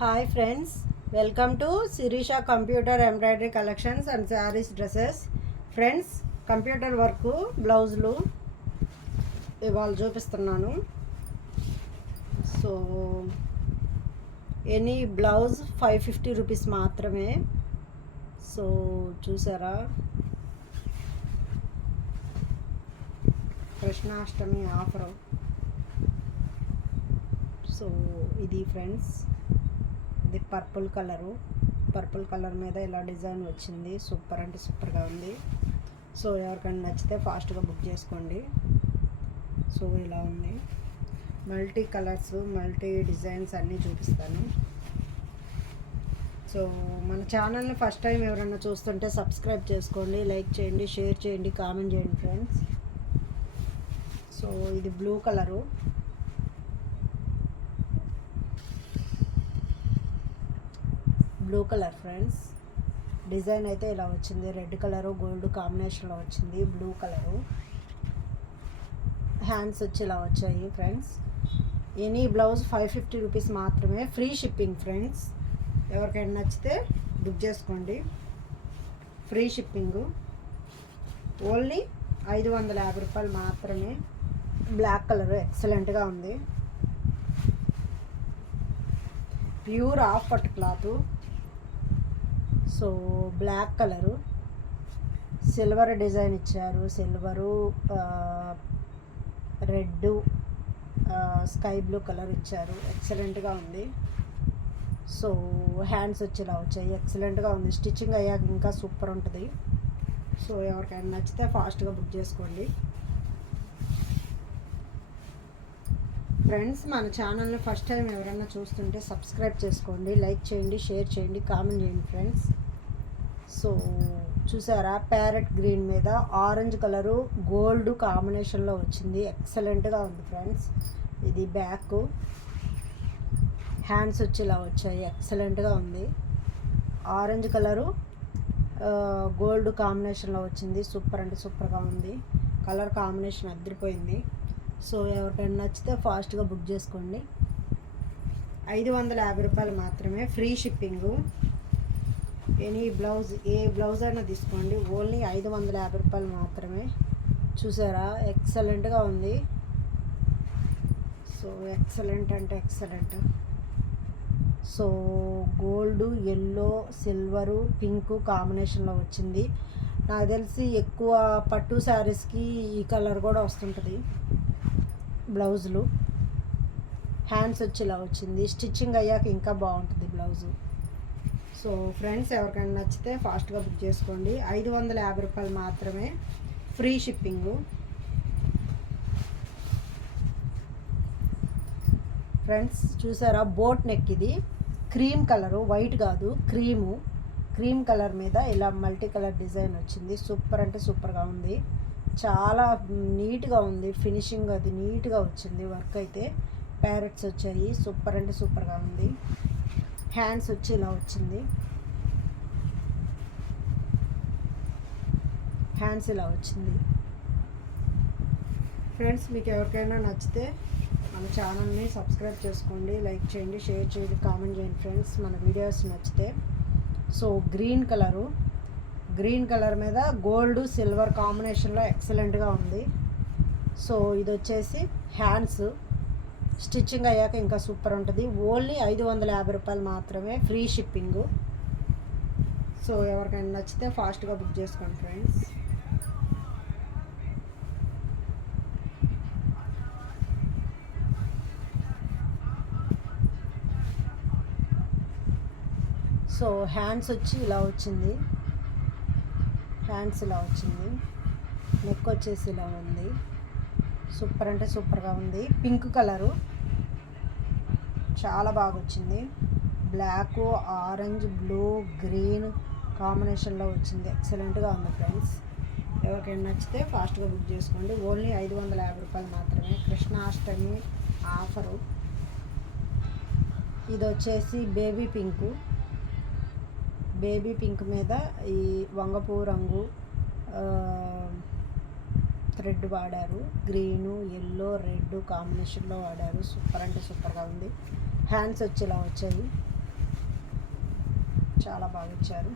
Hi friends, welcome to Sirisha computer embroidery collections and sarees dresses. Friends, computer work బ్లౌజులు ఇవాళ చూపిస్తున్నాను. So any blouse 550 rupees మాత్రమే. So చూసారా, Krishnashtami offer. So ఇది friends, ఇది పర్పుల్ కలర్ మీద ఇలా డిజైన్ వచ్చింది. సూపర్ అంటే సూపర్గా ఉంది. సో ఎవరికైనా నచ్చితే ఫాస్ట్గా బుక్ చేసుకోండి. సో ఇలా ఉంది, మల్టీ కలర్స్, మల్టీ డిజైన్స్ అన్నీ చూపిస్తాను. సో మన ఛానల్ని ఫస్ట్ టైం ఎవరైనా చూస్తుంటే సబ్స్క్రైబ్ చేసుకోండి, లైక్ చేయండి, షేర్ చేయండి, కామెంట్ చేయండి ఫ్రెండ్స్. సో ఇది బ్లూ కలర్ ఫ్రెండ్స్. డిజైన్ అయితే ఇలా వచ్చింది. రెడ్ కలరు గోల్డ్ కాంబినేషన్లో వచ్చింది. బ్లూ కలరు హ్యాండ్స్ వచ్చి ఇలా వచ్చాయి ఫ్రెండ్స్. ఎనీ బ్లౌజ్ 550 రూపీస్ మాత్రమే, ఫ్రీ షిప్పింగ్ ఫ్రెండ్స్. ఎవరికైనా నచ్చితే బుక్ చేసుకోండి, ఫ్రీ షిప్పింగు. ఓన్లీ 550 రూపాయలు మాత్రమే. బ్లాక్ కలర్ ఎక్సలెంట్గా ఉంది. ప్యూర్ ఆఫ్ పట్టు cloth. So black colour, silver design ఇచ్చారు. Silver, red, sky blue colour ఇచ్చారు. ఎక్సలెంట్గా ఉంది. సో హ్యాండ్స్ వచ్చి ఇలా వచ్చాయి. ఎక్సలెంట్గా ఉంది. స్టిచ్చింగ్ అయ్యాక ఇంకా సూపర్ ఉంటుంది. సో ఎవరికైనా నచ్చితే ఫాస్ట్గా బుక్ చేసుకోండి ఫ్రెండ్స్. మన ఛానల్ని ఫస్ట్ టైం ఎవరైనా చూస్తుంటే సబ్స్క్రైబ్ చేసుకోండి, లైక్ చేయండి, షేర్ చేయండి, కామెంట్ చేయండి ఫ్రెండ్స్. సో చూసారా, ప్యారెట్ గ్రీన్ మీద ఆరెంజ్ కలరు గోల్డ్ కాంబినేషన్లో వచ్చింది. ఎక్సలెంట్గా ఉంది ఫ్రెండ్స్. ఇది బ్యాక్, హ్యాండ్స్ వచ్చి ఇలా వచ్చాయి. ఎక్సలెంట్గా ఉంది. ఆరెంజ్ కలరు గోల్డ్ కాంబినేషన్లో వచ్చింది. సూపర్ అంటే సూపర్గా ఉంది. కలర్ కాంబినేషన్ అదిరిపోయింది. సో ఎవరికైనా నచ్చితే ఫాస్ట్గా బుక్ చేసుకోండి. 550 రూపాయలు మాత్రమే, ఫ్రీ షిప్పింగు. ఎనీ బ్లౌజ్, ఏ బ్లౌజ్ అయినా తీసుకోండి, ఓన్లీ 550 రూపాయలు మాత్రమే. చూసారా, ఎక్సలెంట్గా ఉంది. సో ఎక్సలెంట్ అంటే excellent. So gold, yellow, silver, pink కాంబినేషన్లో వచ్చింది. నాకు తెలిసి ఎక్కువ పట్టు శారీస్కి ఈ కలర్ కూడా వస్తుంటుంది బ్లౌజులు. హ్యాండ్స్ వచ్చి ఇలా వచ్చింది. స్టిచ్చింగ్ అయ్యాక ఇంకా బాగుంటుంది బ్లౌజు. సో ఫ్రెండ్స్, ఎవరికైనా నచ్చితే ఫాస్ట్గా బుక్ చేసుకోండి. 550 రూపాయలు మాత్రమే, ఫ్రీ షిప్పింగు. ఫ్రెండ్స్ చూసారా, బోట్ నెక్. ఇది క్రీమ్ కలరు, వైట్ కాదు, క్రీమ్ కలర్ మీద ఇలా మల్టీ కలర్ డిజైన్ వచ్చింది. సూపర్ అంటే సూపర్గా ఉంది. చాలా నీట్గా ఉంది. ఫినిషింగ్ అది నీట్గా వచ్చింది. వర్క్ అయితే ప్యారెట్స్ వచ్చాయి. సూపర్ అంటే సూపర్గా ఉంది. హ్యాండ్స్ వచ్చి ఇలా వచ్చింది. హ్యాండ్స్ ఇలా వచ్చింది ఫ్రెండ్స్. మీకు ఎవరికైనా నచ్చితే మన ఛానల్ని సబ్స్క్రైబ్ చేసుకోండి, లైక్ చేయండి, షేర్ చేయండి, కామెంట్ చేయండి ఫ్రెండ్స్, మన వీడియోస్ నచ్చితే. సో గ్రీన్ కలర్ మీద గోల్డ్, సిల్వర్ కాంబినేషన్లో ఎక్సలెంట్గా ఉంది. సో ఇది వచ్చేసి హ్యాండ్స్. స్టిచ్చింగ్ అయ్యాక ఇంకా సూపర్ ఉంటుంది. ఓన్లీ 550 రూపాయలు మాత్రమే, ఫ్రీ షిప్పింగు. సో ఎవరికైనా నచ్చితే ఫాస్ట్గా బుక్ చేసుకోండి ఫ్రెండ్స్. సో హ్యాండ్స్ వచ్చి ఇలా వచ్చింది. నెక్ వచ్చేసి ఇలా ఉంది. సూపర్ అంటే సూపర్గా ఉంది. పింక్ కలరు చాలా బాగా వచ్చింది. బ్లాక్, ఆరెంజ్, బ్లూ, గ్రీన్ కాంబినేషన్లో వచ్చింది. ఎక్సలెంట్గా ఉంది ఫ్రెండ్స్. ఎవరికైనా నచ్చితే ఫాస్ట్గా బుక్ చేసుకోండి. ఓన్లీ 550 రూపాయలు మాత్రమే. కృష్ణాష్టమి ఆఫరు. ఇది వచ్చేసి బేబీ పింక్ మీద ఈ వంగపువ్వు రంగు థ్రెడ్ వాడారు. గ్రీను, ఎల్లో, రెడ్ కాంబినేషన్లో వాడారు. సూపర్ అంటే సూపర్గా ఉంది. హ్యాండ్స్ వచ్చి ఇలా వచ్చాయి. చాలా బాగా ఇచ్చారు.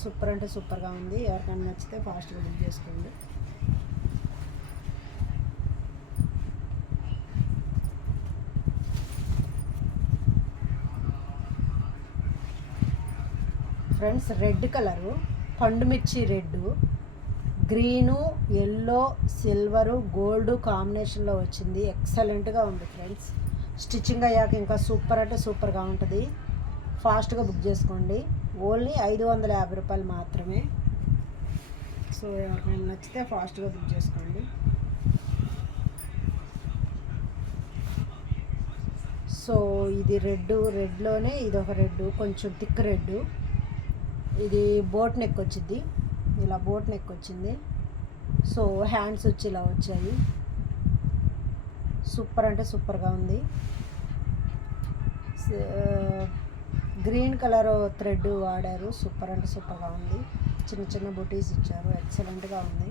సూపర్ అంటే సూపర్గా ఉంది. ఎవరికైనా నచ్చితే ఫాస్ట్గా బుక్ చేసుకోండి. ఫ్రెండ్స్ రెడ్ కలరు, పండు మిర్చి red, green, yellow, silver, gold కాంబినేషన్లో వచ్చింది. ఎక్సలెంట్గా ఉంది ఫ్రెండ్స్. స్టిచ్చింగ్ అయ్యాక ఇంకా సూపర్ అంటే సూపర్గా ఉంటుంది. ఫాస్ట్గా బుక్ చేసుకోండి. ఓన్లీ 550 రూపాయలు మాత్రమే. సో ఎవరికైనా నచ్చితే ఫాస్ట్గా బుక్ చేసుకోండి. సో ఇది రెడ్లోనే ఇది ఒక రెడ్, కొంచెం థిక్ రెడ్. ఇది బోట్ నెక్ వచ్చింది, ఇలా బోట్ నెక్ వచ్చింది. సో హ్యాండ్స్ వచ్చి ఇలా వచ్చాయి. సూపర్ అంటే సూపర్గా ఉంది. గ్రీన్ కలర్ థ్రెడ్ వాడారు. సూపర్ అంటే సూపర్గా ఉంది. చిన్న చిన్న బుటీస్ ఇచ్చారు. ఎక్సలెంట్గా ఉంది.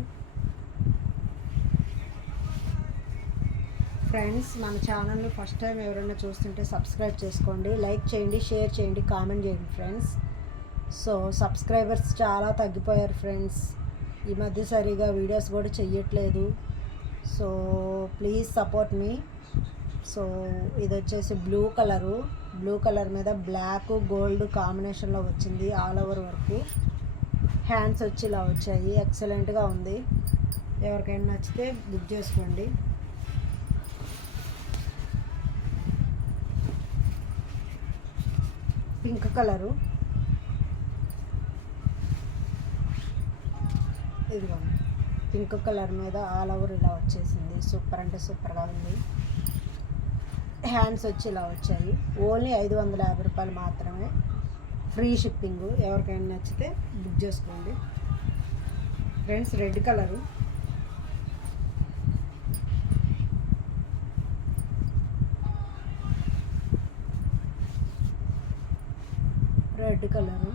ఫ్రెండ్స్ మన ఛానల్ని ఫస్ట్ టైం ఎవరైనా చూస్తుంటే సబ్స్క్రైబ్ చేసుకోండి, లైక్ చేయండి, షేర్ చేయండి, కామెంట్ చేయండి ఫ్రెండ్స్. సో సబ్స్క్రైబర్స్ చాలా తగ్గిపోయారు ఫ్రెండ్స్. ఈ మధ్య సరిగా వీడియోస్ కూడా చెయ్యట్లేదు. So please support me. So ఇది వచ్చేసి బ్లూ కలర్ మీద బ్లాక్ గోల్డ్ కాంబినేషన్లో వచ్చింది. All over work. హ్యాండ్స్ వచ్చి ఇలా వచ్చాయి. ఎక్సలెంట్గా ఉంది. ఎవరికైనా నచ్చితే బుక్ చేసుకోండి. పింక్ కలరు, ఇదిగోండి పింక్ కలర్ మీద ఆల్ ఓవర్ ఇలా వచ్చేసింది. సూపర్ అంటే సూపర్గా ఉంది. హ్యాండ్స్ వచ్చి ఇలా వచ్చాయి. ఓన్లీ 550 రూపాయలు మాత్రమే. Free shipping. ఎవరికైనా నచ్చితే బుక్ చేసుకోండి friends. Red colour, red colour